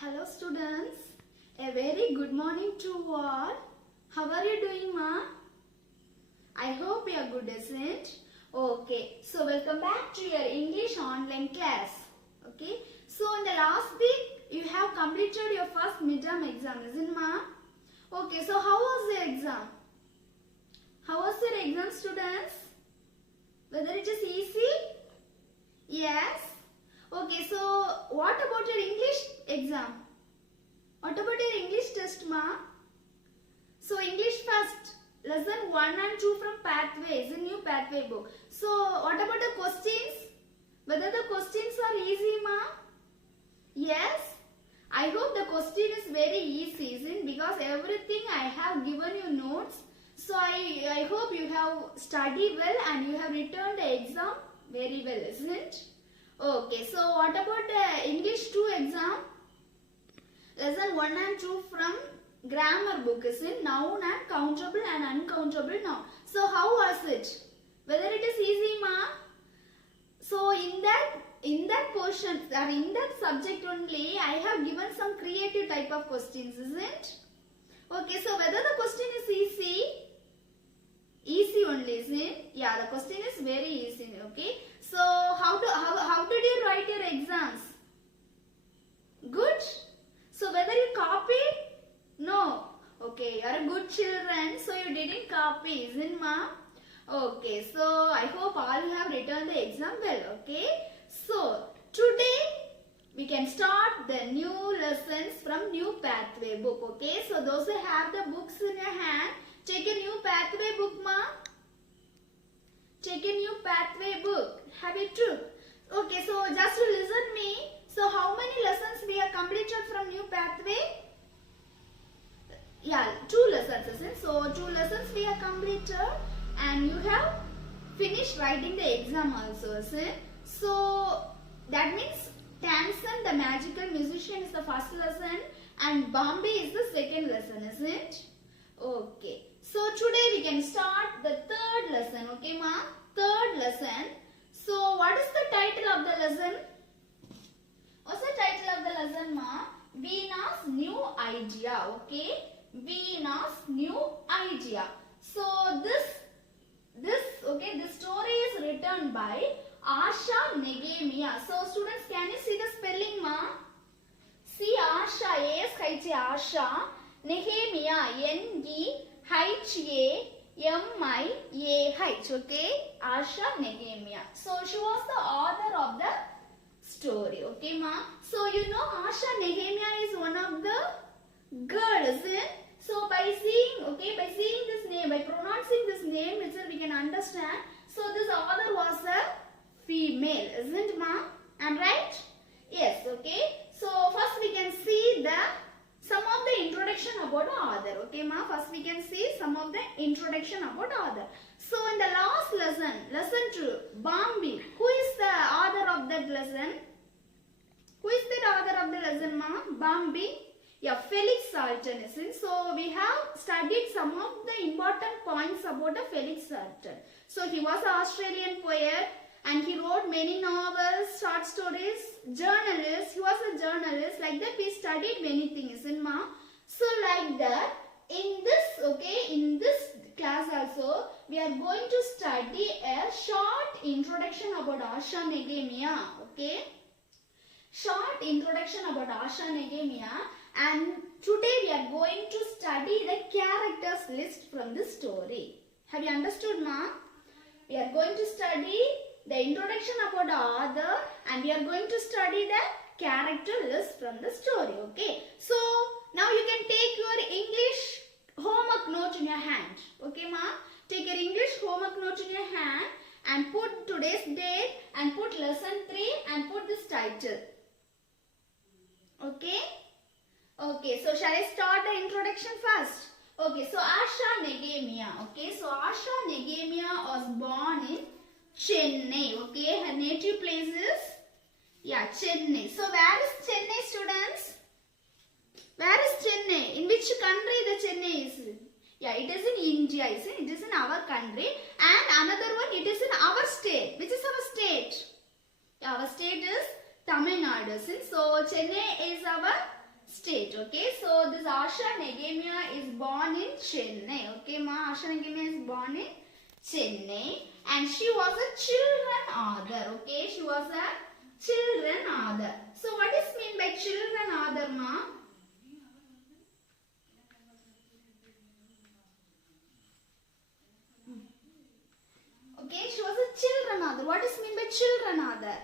Hello students, a very good morning to all. How are you doing, ma? I hope you are good, isn't it? Okay, so welcome back to your English online class. Okay, so in the last week you have completed your first midterm exam, isn't ma? Okay, so how was the exam? How was your exam, students? Whether it is easy? Yes. Okay, so what about your English exam? What about your English test, ma? So English first, lesson 1 and 2 from Pathway is a new Pathway book. So what about the questions? Whether the questions are easy, ma? Yes. I hope the question is very easy, isn't it? Because everything I have given you notes. So I hope you have studied well and you have returned the exam very well, isn't it? Okay, so what about the English 2 exam? Lesson 1 and 2 from grammar book is in noun and countable and uncountable noun. So how was it? Whether it is easy, ma? So in that portion or in that subject only, I have given some creative type of questions, isn't it? Okay, so whether the question is easy? Easy only, isn't it? Yeah, the question is very easy. Okay. So how did you write your exams? Good. So whether you copied? No. Okay, you are a good children, so you didn't copy, isn't ma? Okay, so I hope all you have written the exam well. Okay. So today we can start the new lessons from New Pathway book. Okay. So those who have the books in your hand, take a New Pathway book, ma. Take a New Pathway book. Have it too. Okay, so just to listen me. So how many lessons we have completed from New Pathway? Yeah, 2 lessons, isn't it? So 2 lessons we have completed and you have finished writing the exam also, isn't it? So that means Tansen the Magical Musician is the first lesson and Bambi is the second lesson, isn't it? Okay. So today we can start the 3rd lesson, okay ma? 3rd lesson. So what is the title of the lesson? What's the title of the lesson, ma? Veena's New Idea, okay? Veena's New Idea. So this story is written by Asha Nehemiah. So students, can you see the spelling, ma? See Asha, A-S-H-A, Asha. Nehemiah, N-E-H-A-M-I-A-H, okay? Asha Nehemiah. So she was the author of the story, okay ma? So you know Asha Nehemiah is one of the girls, isn't it? So by seeing this name, by pronouncing this name itself we can understand. So this author was a female, isn't ma? Am I right? Yes, okay. So first we can see some of the introduction about the author. Okay, ma. First we can see some of the introduction about the author. So in the last lesson, lesson 2, Bambi. Who is the author of that lesson? Who is the author of the lesson, ma? Bambi. Yeah, Felix Salten, isn't it? So we have studied some of the important points about the Felix Salten. So he was an Australian poet and he wrote many novels, short stories, journalist. He was a journalist. Like that we studied many things, isn't ma? So like that, in this class also, we are going to study a short introduction about Asha Nehemiah. Okay? Short introduction about Asha Nehemiah. And today we are going to study the characters list from this story. Have you understood, ma? We are going to study the introduction about the author and we are going to study the character list from the story. Okay. So now you can take your English homework note in your hand. Okay, ma? Take your English homework note in your hand and put today's date and put lesson 3 and put this title. Okay. Okay, so shall I start the introduction first? Okay, so Asha Nehemiah. Okay, so Asha Nehemiah was born in Chennai. Okay, her native place is Chennai. So where is Chennai, students? Where is Chennai? In which country the Chennai is? Yeah, it is in India. It is in our country. And another one, it is in our state. Which is our state? Our state is Tamil Nadu. So Chennai is our state. Okay, so this Asha Negemia is born in Chennai. Okay, ma, Asha Negemia is born in Chennai, and she was a children author. Okay, she was a children author. So what is mean by children author, ma? Okay, she was a children author. What is mean by children author?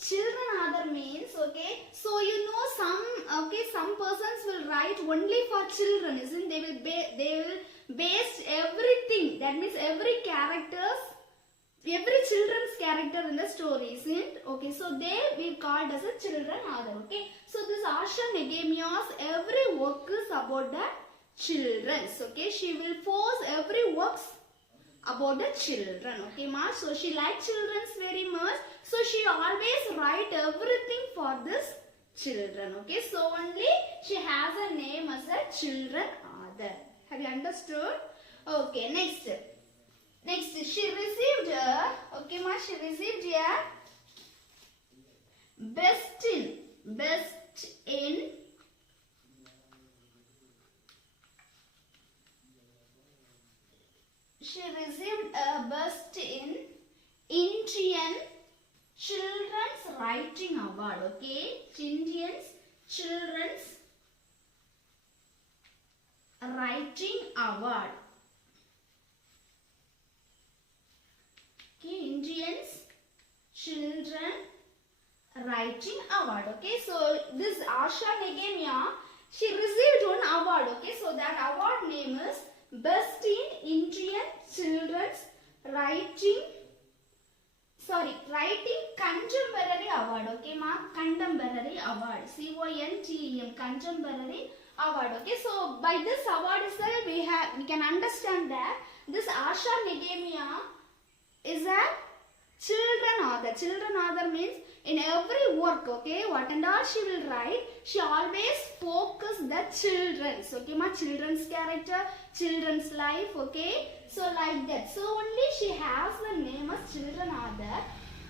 Children author means, okay, so you know some persons will write only for children, isn't they will base everything, that means every children's character in the story, isn't? Okay, so they will called as a children author. Okay, so this Asha Negemia's every work is about the children's. Okay, she will force every works about the children. Okay, ma, so she likes children's very much, so she always write everything for this children. Okay, so only she has a name as a children author. Have you understood? Okay, next she received okay ma, she received a best in she received a best in Indian Children's Writing Award. Okay, Indian Children's Writing Award. Okay, Indians Children Writing Award. Okay, so this Asha Negemia, she received one award. Okay, so that award name is Best in Indian Children's Writing Contemporary Award. Okay, ma, Contemporary Award. CONTEM, Contemporary Award. Okay, so by this award itself we can understand that this Asha Negemia is a children author. Children author means in every work, okay, what and all she will write, she always focus the children's. Okay, ma, children's character, children's life. Okay, so like that. So only she has the name as children author.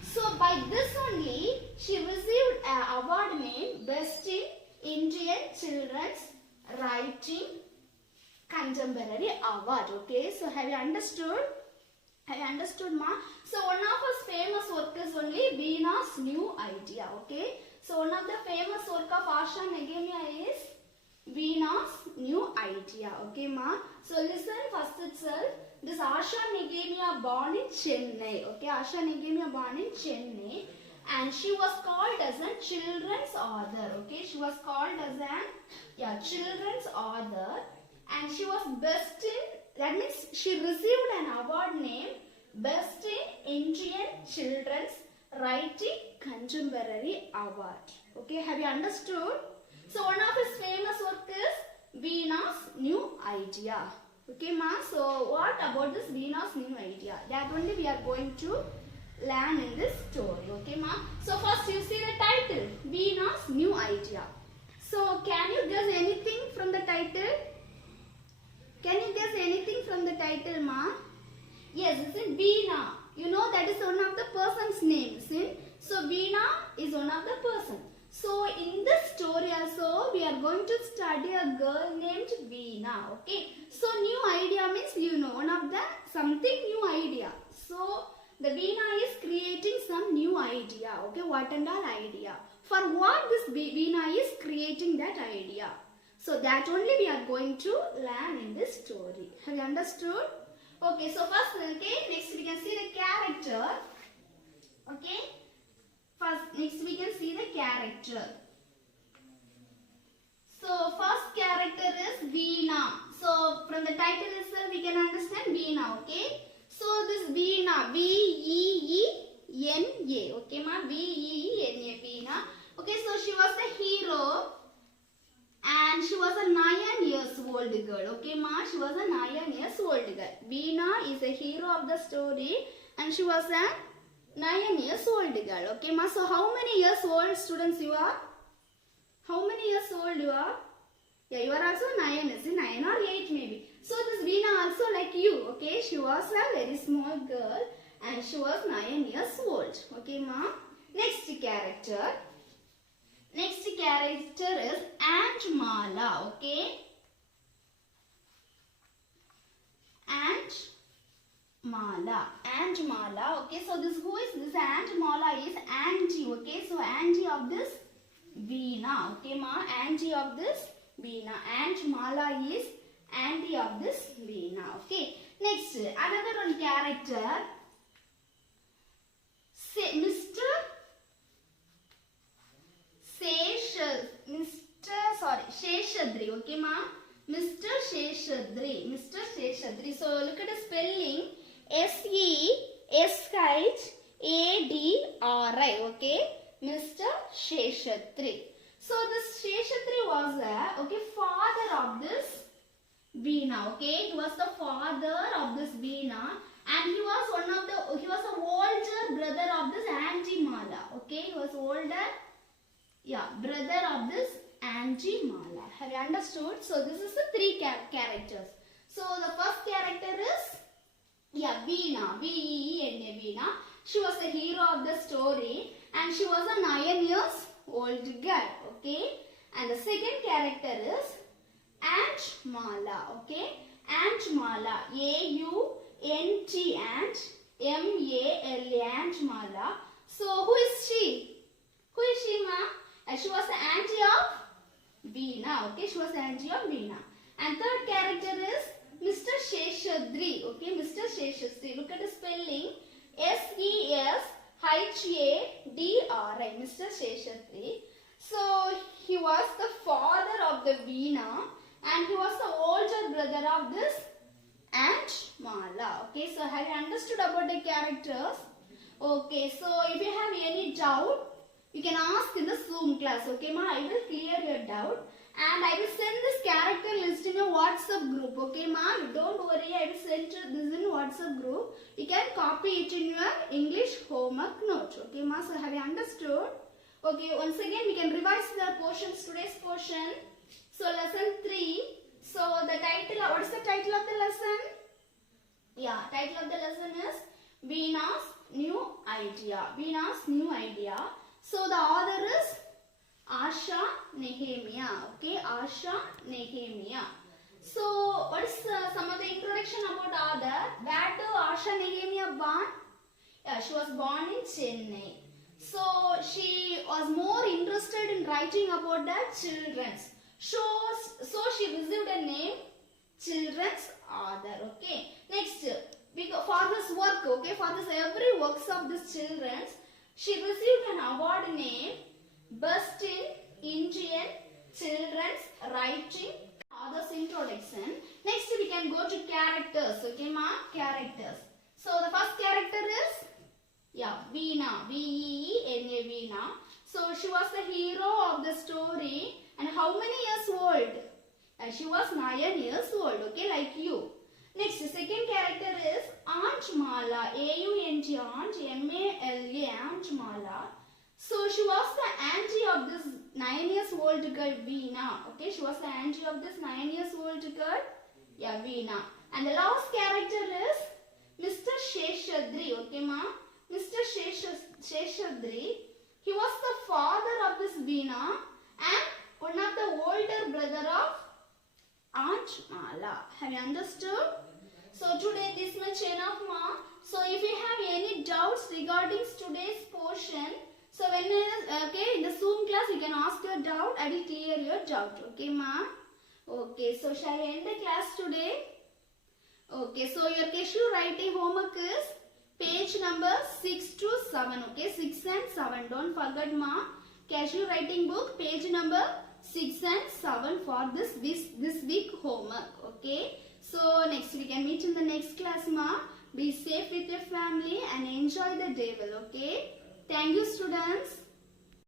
So by this only she received an award named Best in Indian Children's Writing Contemporary Award. Okay, so have you understood? Have you understood, ma? So one of his famous work is only Beena's New Idea. Okay, so one of the famous work of Asha Negemia is Beena's New Idea. Okay, ma. So listen first itself. This Asha Negemia born in Chennai. Okay, Asha Negemia born in Chennai, and she was called as a children's author. Okay, she was called as a children's author, and she was best in. That means she received an award named Best in Indian Children's Writing Contemporary Award. Okay, have you understood? So one of his famous work is Beena's New Idea. Okay, ma. So what about this Beena's New Idea? That only we are going to learn in this story. Okay, ma. So first you see the title, Beena's New Idea. So can you guess anything from the title? Can you guess anything from the title, ma? Yes, this is Beena. You know that is one of the person's names. So Beena is one of the person. So in this story also we are going to study a girl named Beena. Okay. So new idea means one of the something new idea. So the Beena is creating some new idea. Okay, what and all idea. For what this Beena is creating that idea. So that only we are going to learn in this story. Have you understood? Okay, so first, okay, next we can see the character. Okay, next we can see the character. So first character is Beena. So from the title itself we can understand Beena. Okay, so this Beena, B-E-E-N-A. Okay, ma, B-E-E-N-A, Beena. Okay, so she was the hero. And she was a 9 years old girl. Okay, ma, she was a 9 years old girl. Beena is a hero of the story, and she was a 9 years old girl. Okay, ma. So how many years old, students, you are? How many years old you are? Yeah, you are also 9. Is it 9 or 8 maybe? So this Beena also like you. Okay, she was a very small girl, and she was 9 years old. Okay, ma. Next character. Next character is Aunt Mala. Okay. Aunt Mala. Aunt Mala. Okay. So this who is this Aunt Mala is auntie. Okay. So auntie of this Veena. Okay, ma. Auntie of this Veena. Aunt Mala is auntie of this Veena. Okay. Next, another one character. Mr. Sheshadri. Okay, ma. Mr. Sheshadri. Mr. Sheshadri. So look at the spelling. Sheshadri. Okay. Mr. Sheshadri. So this Sheshadri was the father of this Veena. Okay, he was the father of this Veena, and he was the older brother of this Auntie Mala. Okay, he was older, brother of this Auntie Mala. Have you understood? So this is the three characters. So the first character is Veena. V-E-E-N-A, Veena. She was the hero of the story, and she was a 9 years old girl. Okay, and the second character is Aunt Mala. Okay, Aunt Mala. A-U-N-T, Aunt. M-A-L-A, Aunt Mala. So who is she? Who is she, ma? She was the auntie of Veena. Okay, she was the auntie of Veena. And third character is Mr. Sheshadri. Okay, Mr. Sheshadri. Look at the spelling. S-E-S-H-A-D-R-I. Mr. Sheshadri. So he was the father of the Veena, and he was the older brother of this Aunt Mala. Okay, so have you understood about the characters? Okay, so if you have any doubt, you can ask in the Zoom class. Okay, ma, I will clear your doubt, and I will send this character list in a WhatsApp group. Okay, ma, don't worry, I will send this in WhatsApp group. You can copy it in your English homework note. Okay, ma, so have you understood? Okay, once again we can revise the portions, today's portion. So lesson 3. So the title, what is the title of the lesson? Title of the lesson is Veena's New Idea. Veena's New Idea. So the author is Asha Nehemiah. Okay, Asha Nehemiah. So what is some of the introduction about author? Where to Asha Nehemiah born? She was born in Chennai. So she was more interested in writing about the children's. So she received a name children's author. Okay. Next, we go for this work. Okay, for this every works of this children's, she received an award named Best in Indian Children's Writing Author's Introduction. Next, we can go to characters. Okay, ma, characters. So the first character is Veena. V-E-E-N-A, Veena. So she was the hero of the story. And how many years old? She was 9 years old. Okay, like you. Next, second character is Aunt Mala. A-U-N-T, Aunt. M-A-L-A, Aunt Mala. So she was the auntie of this 9 years old girl, Veena. Okay, she was the auntie of this 9 years old girl, Veena. And the last character is Mr. Sheshadri. Okay, ma. Mr. Sheshadri, he was the father of this Veena and one of the older brother of Aunt Mala. Have you understood? So today this much enough, ma. So if you have any doubts regarding today's portion, so when in the Zoom class you can ask your doubt. I will clear your doubt. Okay, ma. Okay, so shall I end the class today? Okay, so your casual writing homework is page number 6 to 7. Okay, 6 and 7. Don't forget, ma. Casual writing book, page number 6 and 7 for this week homework. Okay, so next we can meet in the next class, ma. Be safe with your family and enjoy the day well. Okay, thank you, students.